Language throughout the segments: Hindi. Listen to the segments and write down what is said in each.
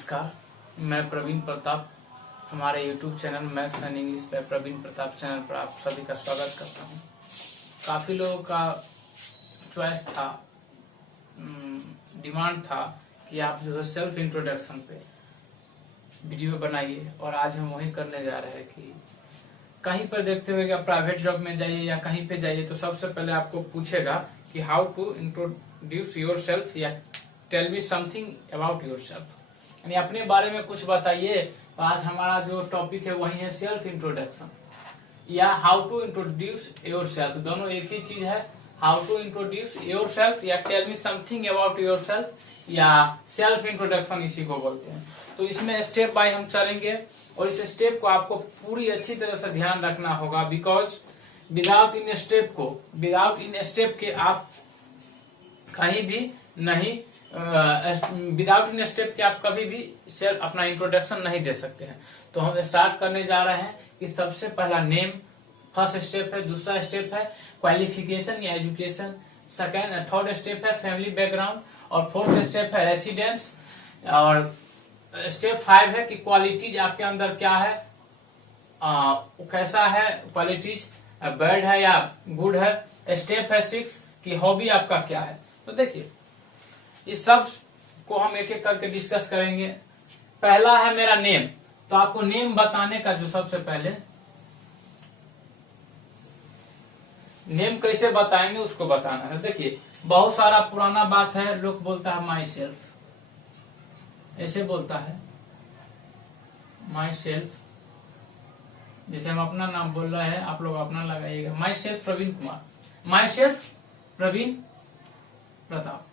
नमस्कार, मैं प्रवीण प्रताप। हमारे YouTube channel maths and English पे प्रवीण प्रताप चैनल पर आप सभी का स्वागत करता हूँ। काफ़ी लोगों का चॉइस था, डिमांड था कि आप जो है सेल्फ इंट्रोडक्शन पे वीडियो बनाइए, और आज हम वही करने जा रहे हैं कि कहीं पर देखते हुए कि आप प्राइवेट जॉब में जाइए या कहीं पे जाइए तो सबसे पहले आपको पूछेगा कि how to introduce yourself या tell me something about yourself, यानी अपने बारे में कुछ बताइए। तो आज हमारा जो टॉपिक है वही है सेल्फ इंट्रोडक्शन या how to introduce yourself. दोनों एक ही चीज है, how to introduce yourself या tell me something about yourself या सेल्फ इंट्रोडक्शन, इसी को बोलते हैं। तो इसमें स्टेप बाय हम चलेंगे और इस स्टेप को आपको पूरी अच्छी तरह से ध्यान रखना होगा, बिकॉज विदाउट इन स्टेप के आप कहीं भी नहीं, विदाउट इन स्टेप के आप कभी भी सेल्फ अपना इंट्रोडक्शन नहीं दे सकते हैं। तो हम स्टार्ट करने जा रहे हैं कि सबसे पहला नेम फर्स्ट स्टेप है, दूसरा स्टेप है क्वालिफिकेशन या एजुकेशन, थर्ड स्टेप है फैमिली बैकग्राउंड, और फोर्थ स्टेप है रेसिडेंस, और स्टेप 5 है कि क्वालिटीज आपके अंदर क्या है, कैसा है क्वालिटीज, बैड है या गुड है। स्टेप है 6 कि हॉबी आपका क्या है। तो देखिए इस सब को हम एक एक करके डिस्कस करेंगे। पहला है मेरा नेम, तो आपको नेम बताने का जो सबसे पहले नेम कैसे बताएंगे उसको बताना है। देखिए बहुत सारा पुराना बात है, लोग बोलता है माई सेल्फ, ऐसे बोलता है माई सेल्फ। जैसे हम अपना नाम बोल रहे हैं, आप लोग अपना लगाइएगा। Myself Praveen Kumar, myself Praveen Pratap,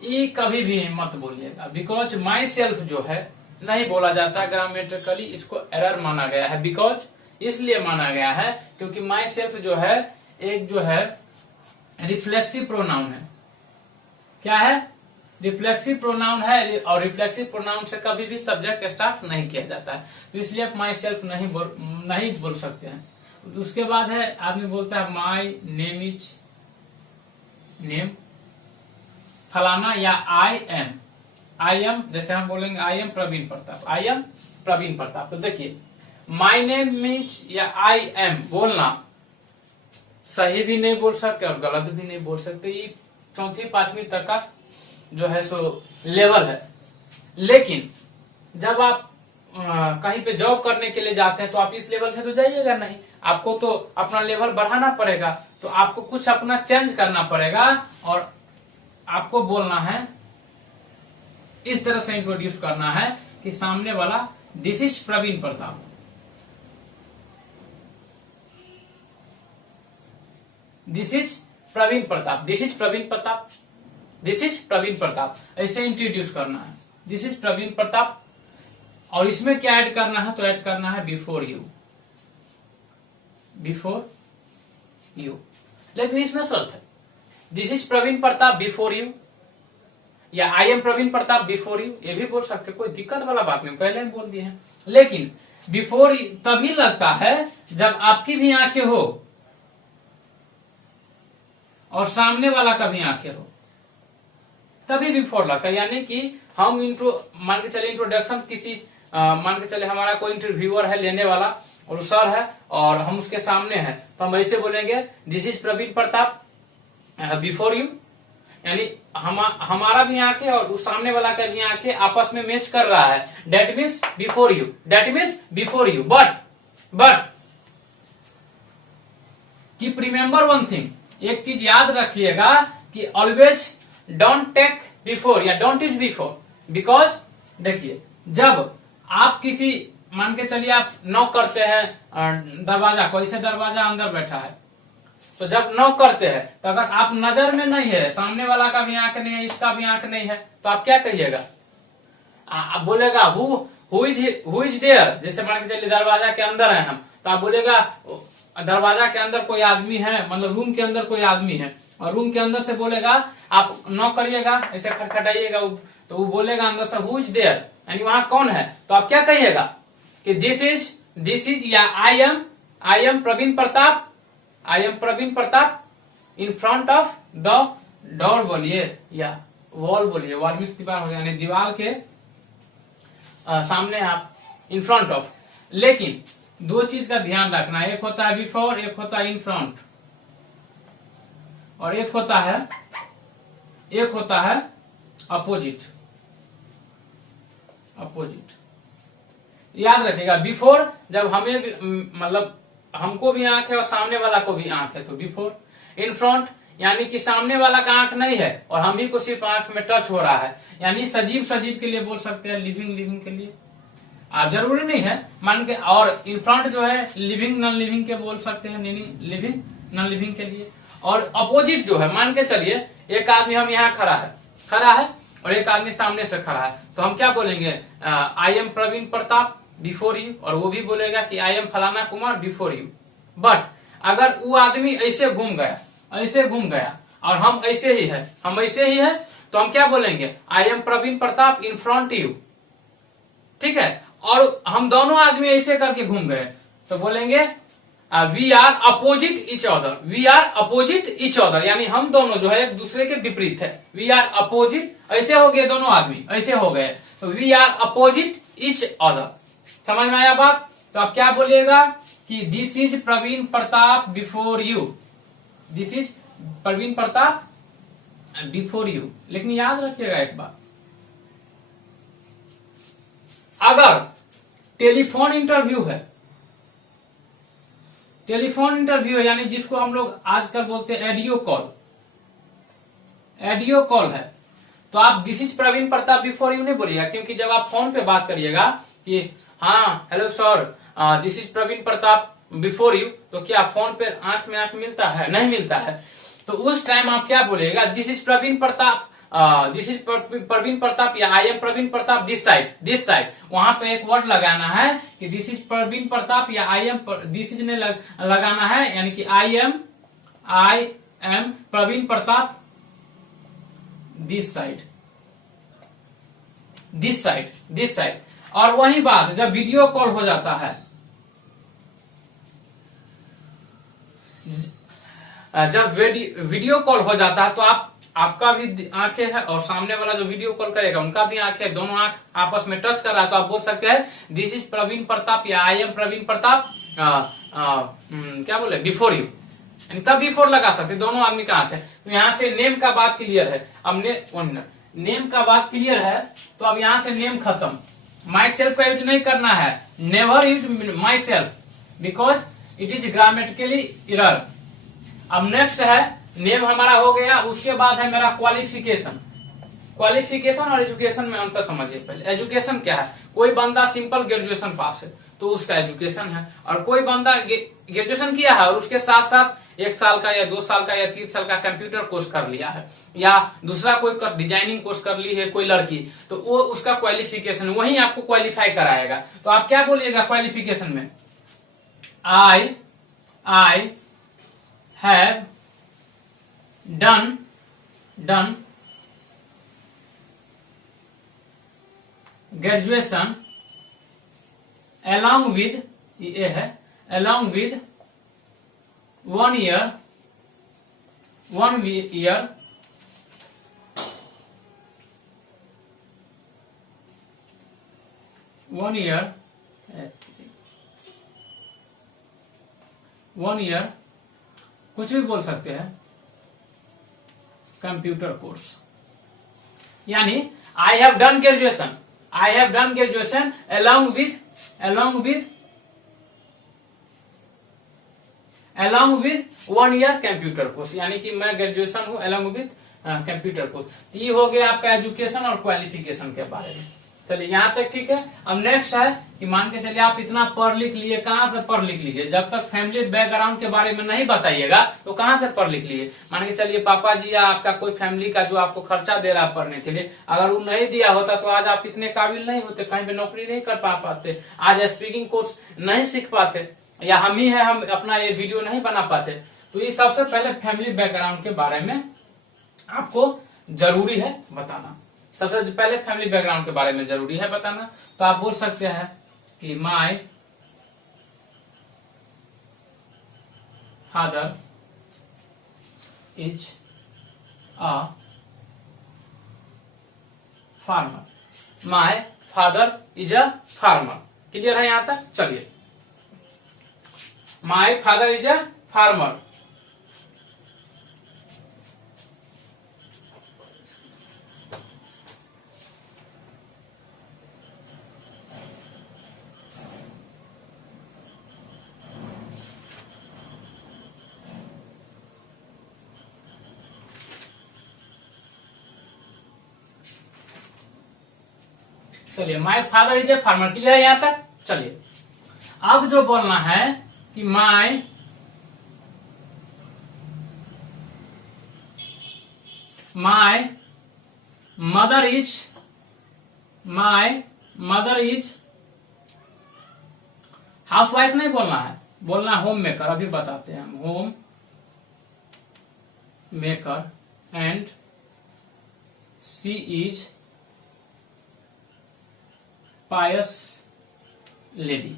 ये कभी भी मत बोलिएगा, बिकॉज माई सेल्फ जो है नहीं बोला जाता ग्रामेटिकली, इसको एरर माना गया है। बिकॉज इसलिए माना गया है क्योंकि माई सेल्फ जो है एक जो है रिफ्लेक्सिव प्रोनाउन है। क्या है? रिफ्लेक्सिव प्रोनाउन है, और रिफ्लेक्सिव प्रोनाउन से कभी भी सब्जेक्ट स्टार्ट नहीं किया जाता है, तो इसलिए आप माई सेल्फ नहीं बोल सकते हैं। उसके बाद है आदमी बोलता है माई नेम इज, नेम फलाना या आई एम, जैसे हम बोलेंगे I am Praveen Pratap, I am Praveen Pratap. तो देखिए माई नेम इज या आई एम बोलना सही भी नहीं बोल सकते और गलत भी नहीं बोल सकते, ये चौथी पांचवी तक का जो है सो लेवल है। लेकिन जब आप कहीं पे जॉब करने के लिए जाते हैं तो आप इस लेवल से तो जाइएगा नहीं, आपको तो अपना लेवल बढ़ाना पड़ेगा, तो आपको कुछ अपना चेंज करना पड़ेगा और आपको बोलना है, इस तरह से इंट्रोड्यूस करना है कि सामने वाला this is Praveen Pratap, this is Praveen Pratap, this is Praveen Pratap, this is Praveen Pratap, ऐसे इंट्रोड्यूस करना है, दिस इज प्रवीण प्रताप। और इसमें क्या ऐड करना है? तो ऐड करना है बिफोर यू, बिफोर यू। लेकिन इसमें शर्त है, this is Praveen Pratap before you या I am Praveen Pratap before you, ये भी बोल सकते, कोई दिक्कत वाला बात नहीं, पहले ही बोल दिए हैं। लेकिन बिफोर तभी लगता है जब आपकी भी आंखें हो और सामने वाला का भी आंखें हो, तभी बिफोर लगता है। यानी कि हम मान के चले इंट्रोडक्शन किसी मान के चले हमारा कोई इंटरव्यूअर है लेने वाला और सर है और हम उसके सामने हैं, तो हम ऐसे बोलेंगे this is Praveen Pratap before you, यानी हमारा भी आंखें और उस सामने वाला का भी आंखें आपस में मैच कर रहा है, that means before you, that means before you. But keep remember one thing, एक चीज याद रखिएगा कि ऑलवेज डोंट टेक बिफोर या डोंट यूज बिफोर, बिकॉज देखिए जब आप किसी मान के चलिए आप नॉक करते हैं दरवाजा को, इसे दरवाजा अंदर बैठा है, तो जब नॉक करते हैं तो अगर आप नजर में नहीं है, सामने वाला का भी आंख नहीं है, इसका भी आंख नहीं है, तो आप क्या कहिएगा? आप बोलेगा हु इज देयर, जैसे मान के चलिए दरवाजा के अंदर है हम, तो आप बोलेगा दरवाजा के अंदर कोई आदमी है, मतलब रूम के अंदर कोई आदमी है, और रूम के अंदर से बोलेगा, आप नॉक करिएगा, ऐसे खटखटाइएगा, तो वो बोलेगा अंदर से हु इज देयर, यानी वहां कौन है, तो आप क्या कहिएगा कि दिस इज या I am Praveen Pratap, I am Praveen Pratap in front of the door बोलिए, या वॉल बोलिए, वॉल मीन्स दीवार हो गया, यानी दीवार के सामने आप, इन फ्रंट ऑफ। लेकिन दो चीज का ध्यान रखना, एक होता है बिफोर, एक होता है इन फ्रंट, और एक होता है अपोजिट। अपोजिट याद रखिएगा, बिफोर जब हमें मतलब हमको भी आंख है और सामने वाला को भी आंख है तो बिफोर। इन फ्रंट यानी कि सामने वाला का आंख नहीं है और हम ही को सिर्फ आंख में टच हो रहा है, यानी सजीव सजीव के लिए बोल सकते हैं, लिविंग लिविंग के लिए जरूरी नहीं है मान के। और इन फ्रंट जो है लिविंग नॉन लिविंग के बोल सकते हैं, लिविंग नॉन लिविंग के लिए। और अपोजिट जो है, मान के चलिए एक आदमी हम यहाँ खड़ा है और एक आदमी सामने से खड़ा है, तो हम क्या बोलेंगे, I am Praveen Pratap before you, और वो भी बोलेगा कि आई एम फलाना कुमार बिफोर यू। बट अगर वो आदमी ऐसे घूम गया और हम ऐसे ही है, तो हम क्या बोलेंगे, I am Praveen Pratap in front you, ठीक है। और हम दोनों आदमी ऐसे करके घूम गए तो बोलेंगे we are opposite each other, यानी हम दोनों जो है एक दूसरे के विपरीत है। वी आर अपोजिट, ऐसे हो गए दोनों आदमी, ऐसे हो गए तो we are opposite each other. समझ में आया बात? तो आप क्या बोलिएगा कि this is Praveen Pratap before you, this is Praveen Pratap before you. लेकिन याद रखिएगा एक बात, अगर टेलीफोन इंटरव्यू है यानी जिसको हम लोग आजकल बोलते हैं एडियो कॉल है, तो आप this is Praveen Pratap before you नहीं बोलिएगा, क्योंकि जब आप फोन पे बात करिएगा कि हाँ hello sir this is Praveen Pratap before you, तो क्या फोन पे आंख में आंख मिलता है? नहीं मिलता है। तो उस टाइम आप क्या बोलिएगा, दिस इज प्रवीण प्रताप या I am Praveen Pratap this side. वहां पे एक वर्ड लगाना है कि दिस इज प्रवीण प्रताप या आई एम, दिस इज ने लगाना है, यानी कि I am Praveen Pratap this side. और वही बात जब वीडियो कॉल हो जाता है, जब वीडियो कॉल हो जाता है तो आपका भी आंखें है और सामने वाला जो वीडियो कॉल करेगा उनका भी आंखें है, दोनों आंख आपस में टच कर रहा है, तो आप बोल सकते हैं दिस इज प्रवीण प्रताप या आई एम प्रवीण प्रताप क्या बोले बिफोर यू, तब बिफोर लगा सकते, दोनों आदमी का आंख है। तो यहाँ से नेम का बात क्लियर है। अब नेम का बात क्लियर है, तो अब यहाँ से नेम खत्म। माई सेल्फ का यूज नहीं करना है, never use my self because it is grammatically error. अब नेक्स्ट है, नेम हमारा हो गया, उसके बाद है मेरा क्वालिफिकेशन और एजुकेशन में अंतर समझिए। पहले एजुकेशन क्या है, कोई बंदा सिंपल ग्रेजुएशन पास है तो उसका एजुकेशन है, और कोई बंदा ग्रेजुएशन किया है और उसके साथ साथ 1 साल का या 2 साल का या 3 साल का कंप्यूटर कोर्स कर लिया है, या दूसरा कोई डिजाइनिंग कोर्स कर ली है कोई लड़की, तो वो उसका क्वालिफिकेशन वही आपको क्वालिफाई कराएगा। तो आप क्या बोलिएगा क्वालिफिकेशन में, I have done graduation along with 1 year कुछ भी बोल सकते हैं कंप्यूटर कोर्स। यानी I have done graduation along with 1 year computer course, यानी कि मैं ग्रेजुएशन हूं along with कंप्यूटर कोर्स। ये हो गया आपका एजुकेशन और क्वालिफिकेशन के बारे में। चलिए यहाँ तक ठीक है। अब नेक्स्ट है कि मान के चलिए आप इतना पढ़ लिख लिए, कहाँ से पढ़ लिख लीजिए, जब तक फैमिली बैकग्राउंड के बारे में नहीं बताइएगा तो कहाँ से पढ़ लिख लिए। मान के चलिए पापा जी या आपका कोई फैमिली का जो आपको खर्चा दे रहा है पढ़ने के लिए, अगर वो नहीं दिया होता तो आज आप इतने काबिल नहीं होते, कहीं पे नौकरी नहीं कर पाते, आज स्पीकिंग कोर्स नहीं सीख पाते, या हम अपना ये वीडियो नहीं बना पाते। तो ये सबसे पहले फैमिली बैकग्राउंड के बारे में आपको जरूरी है बताना। सबसे पहले फैमिली बैकग्राउंड के बारे में जरूरी है बताना। तो आप बोल सकते हैं कि my father is a farmer. My father is a farmer. Clear है यहां तक? चलिए, my father is a farmer. चलिए, my father is a farmer. Clear है यहां तक? चलिए, अब जो बोलना है कि माय मदर इज हाउसवाइफ नहीं बोलना है, बोलना होम मेकर। अभी बताते हैं हम। Homemaker and she is pious lady.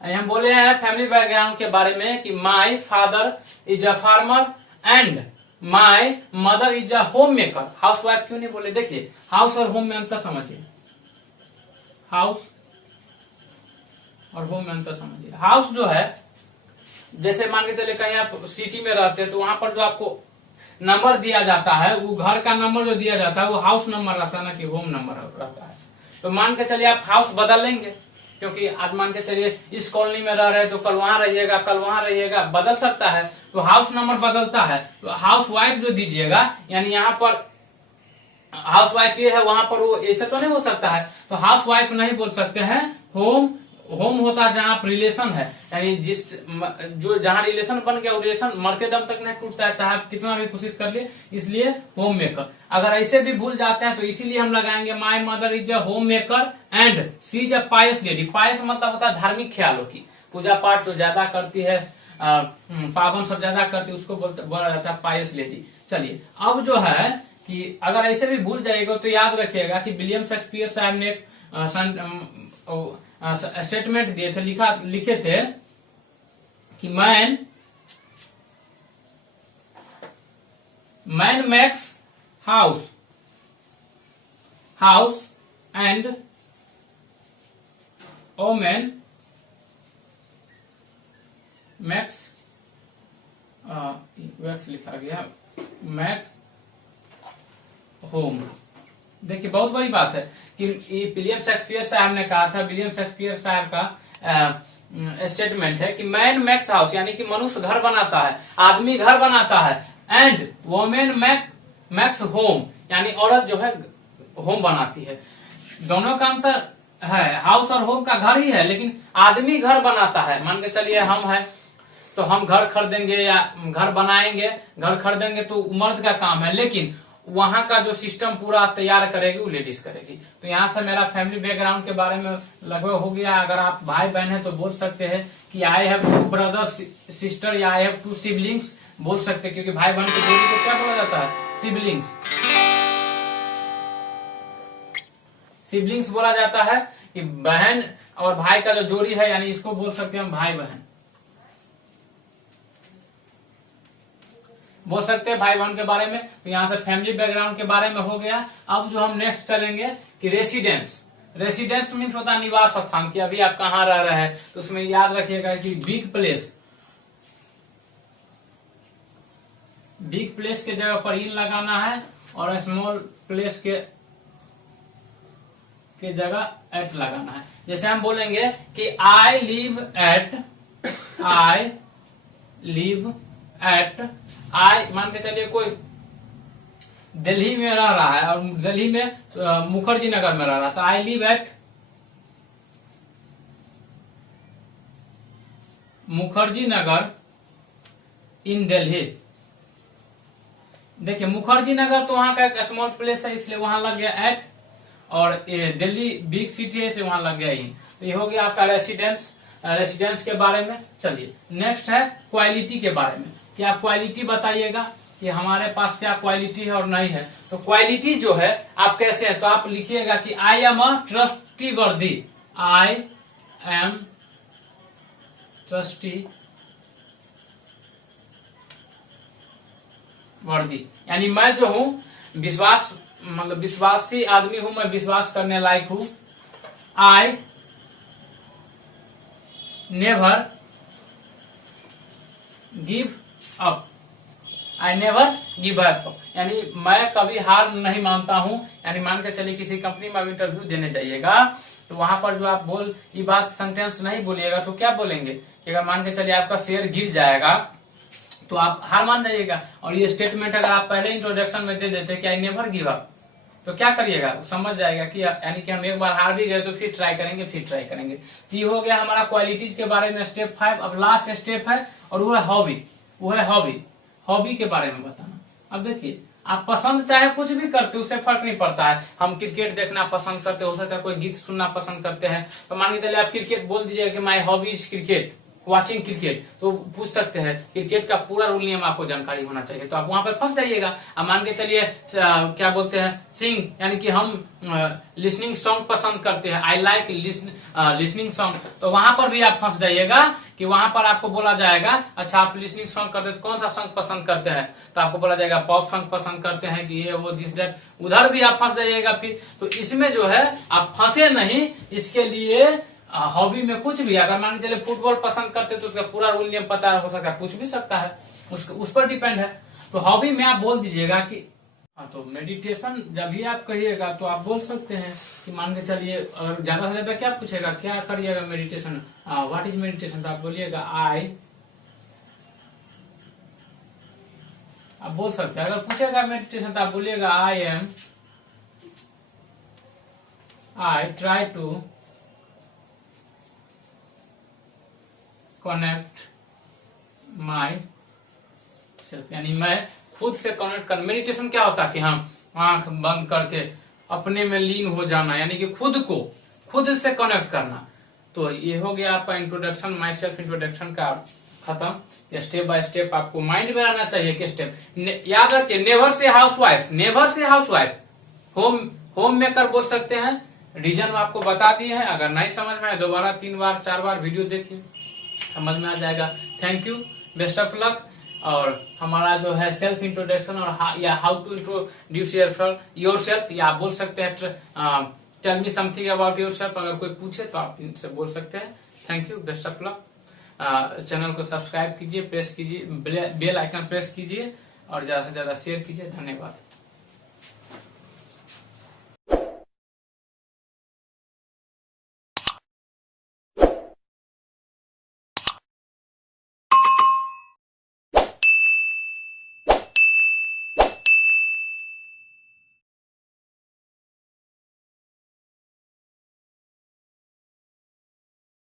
हम बोले हैं फैमिली बैकग्राउंड के बारे में कि my father is a farmer and my mother is a homemaker. Housewife क्यों नहीं बोले? देखिए, हाउस और होम में अंतर समझिए। हाउस और होम में अंतर समझिए। हाउस जो है, जैसे मान के चले कहीं आप सिटी में रहते हैं तो वहां पर जो आपको नंबर दिया जाता है, वो घर का नंबर जो दिया जाता है वो हाउस नंबर रहता है ना कि होम नंबर रहता है। तो मान के चलिए आप हाउस बदल लेंगे, क्योंकि आज मान के चलिए इस कॉलोनी में रह रहे हैं तो कल वहां रहिएगा, कल वहां रहिएगा, बदल सकता है। तो हाउस नंबर बदलता है। तो हाउस वाइफ जो दीजिएगा, यानी यहाँ पर हाउस वाइफ ये है, वहां पर वो ऐसे तो नहीं हो सकता है। तो हाउस वाइफ नहीं बोल सकते हैं। होम होता है जहां रिलेशन है, यानी जो जहां रिलेशन बन गया वो रिलेशन मरते दम तक नहीं टूटता है, चाहे आप कितना भी कोशिश कर लिए। इसलिए होम मेकर। अगर ऐसे भी भूल जाते हैं तो इसीलिए हम लगाएंगे my mother is a homemaker and she is a pious lady. Pious मतलब होता है धार्मिक ख्यालों की, पूजा पाठ जो ज्यादा करती है, पावन सब ज्यादा करती है, उसको बोला जाता है पायस लेडी। चलिए, अब जो है कि अगर ऐसे भी भूल जाएगा तो याद रखिएगा कि विलियम शेक्सपियर साहब ने एक स्टेटमेंट दिए थे, लिखे थे कि man makes house and women max wax लिखा गया मैक्स होम। देखिए, बहुत बड़ी बात है कि विलियम शेक्सपियर साहब ने कहा था। विलियम शेक्सपियर साहब का स्टेटमेंट है कि मैन मेक्स हाउस, यानी कि मनुष्य घर बनाता है, आदमी घर बनाता है, एंड वोमेन मेक्स होम, यानी औरत जो है होम बनाती है। दोनों का अंतर है, हाउस और होम का घर ही है, लेकिन आदमी घर बनाता है। मान के चलिए हम है तो हम घर खरीदेंगे या घर बनाएंगे, घर खरीदेंगे तो मर्द का काम है, लेकिन वहां का जो सिस्टम पूरा तैयार करेगी वो लेडीज करेगी। तो यहाँ से मेरा फैमिली बैकग्राउंड के बारे में लगभग हो गया। अगर आप भाई बहन है तो बोल सकते हैं कि आई हैव 2 ब्रदर्स सिस्टर, या आई हैव 2 सिबलिंग्स बोल सकते हैं, क्योंकि भाई बहन की जोड़ी को क्या बोला जाता है? सिबलिंग्स। सिबलिंग्स बोला जाता है कि बहन और भाई का जो जोड़ी है, यानी इसको बोल सकते हैं हम भाई बहन बोल सकते हैं भाई बहन के बारे में। तो यहाँ से फैमिली बैकग्राउंड के बारे में हो गया। अब जो हम नेक्स्ट चलेंगे कि रेसिडेंस मीन्स होता है निवास स्थान, कि अभी आप कहाँ रह रहे हैं। तो उसमें याद रखिएगा कि बिग प्लेस के जगह पर इन लगाना है और स्मॉल प्लेस के जगह एट लगाना है। जैसे हम बोलेंगे कि आई लिव एट आई, मान के चलिए कोई दिल्ली में रह रहा है और दिल्ली में मुखर्जी नगर में रह रहा है, तो I live at Mukherjee Nagar इन दिल्ली। देखिए, मुखर्जी नगर तो वहां का एक स्मॉल प्लेस है, इसलिए वहां लग गया एट, और दिल्ली बिग सिटी है इसलिए वहां लग गया इन। तो ये हो गया आपका रेसिडेंस के बारे में। चलिए, नेक्स्ट है क्वालिटी के बारे में, कि आप क्वालिटी बताइएगा कि हमारे पास क्या क्वालिटी है और नहीं है। तो क्वालिटी जो है आप कैसे है, तो आप लिखिएगा कि I am a ट्रस्टीवर्दी। I am ट्रस्टीवर्दी, यानी मैं जो हूं विश्वास मतलब विश्वासी आदमी हूं, मैं विश्वास करने लायक हूं। I never give up, I never give up, यानी मैं कभी हार नहीं मानता हूं। यानी मान के चलिए किसी कंपनी में इंटरव्यू देने जाइएगा तो वहां पर जो आप ये बात सेंटेंस नहीं बोलिएगा तो क्या बोलेंगे कि अगर मान के चलिए आपका शेयर गिर जाएगा तो आप हार मान जाइएगा। और ये स्टेटमेंट अगर आप पहले इंट्रोडक्शन में दे देते कि आई नेवर गिव अप, तो क्या करिएगा, समझ जाएगा कि यानी कि हम एक बार हार भी गए तो फिर ट्राई करेंगे, फिर ट्राई करेंगे। तो ये हो गया हमारा क्वालिटीज के बारे में स्टेप 5। अब लास्ट स्टेप है और वो है हॉबी। वो है हॉबी के बारे में बताना। अब देखिए आप पसंद चाहे कुछ भी करते उससे फर्क नहीं पड़ता है। हम क्रिकेट देखना पसंद करते, हो सकता है कोई गीत सुनना पसंद करते हैं, तो मान के चलिए आप क्रिकेट बोल दीजिएगा कि my hobby is cricket, watching cricket, तो पूछ सकते हैं क्रिकेट का पूरा रूल नियम आपको जानकारी होना चाहिए, तो आप वहां पर फंस जाइएगा। अब मान के चलिए क्या बोलते हैं सिंग, यानी कि हम लिसनिंग सॉन्ग पसंद करते हैं, आई लाइक लिसनिंग सॉन्ग, तो वहां पर भी आप फंस जाइएगा कि वहां पर आपको बोला जाएगा अच्छा आप लिसनिंग सॉन्ग करते हैं तो कौन सा सॉन्ग पसंद करते हैं, तो आपको बोला जाएगा पॉप सॉन्ग पसंद करते हैं कि ये वो दिस दैट, उधर भी आप फंस जाइएगा फिर। तो इसमें जो है आप फंसे नहीं, इसके लिए हॉबी में कुछ भी, अगर मान के चलिए फुटबॉल पसंद करते तो उसका पूरा रूल नियम पता हो सकता है, कुछ भी सकता है, उस पर डिपेंड है। तो हॉबी में आप बोल दीजिएगा कि तो मेडिटेशन जब भी आप कहिएगा तो आप बोल सकते हैं कि मान के चलिए अगर ज्यादा से ज्यादा क्या पूछेगा क्या करिएगा मेडिटेशन, व्हाट इज मेडिटेशन, तो आप बोलिएगा आप बोल सकते हैं। अगर पूछेगा मेडिटेशन तो आप बोलिएगा I try to connect myself, यानी मैं खुद से कनेक्ट कर। मेडिटेशन क्या होता है कि हम आंख बंद करके अपने में लीन हो जाना, यानी कि खुद से कनेक्ट करना। तो ये हो गया आपका इंट्रोडक्शन, माई सेल्फ इंट्रोडक्शन का खत्म। स्टेप बाय स्टेप आपको माइंड में आना चाहिए कि स्टेप याद रखिए। Never say housewife, home maker बोल सकते हैं। रीजन आपको बता दिए हैं, अगर नहीं समझ में आए दोबारा 3 बार 4 बार वीडियो देखिए, समझ में आ जाएगा। Thank you, best of luck. और हमारा जो है सेल्फ इंट्रोडक्शन और या हाउ टू इंट्रोड्यूस योरसेल्फ, या आप बोल सकते हैं tell me something about yourself, अगर कोई पूछे तो आप इनसे बोल सकते हैं। Thank you, best of luck. Channel को सब्सक्राइब कीजिए, प्रेस कीजिए, बेल आइकन प्रेस कीजिए और ज्यादा से ज्यादा शेयर कीजिए। धन्यवाद।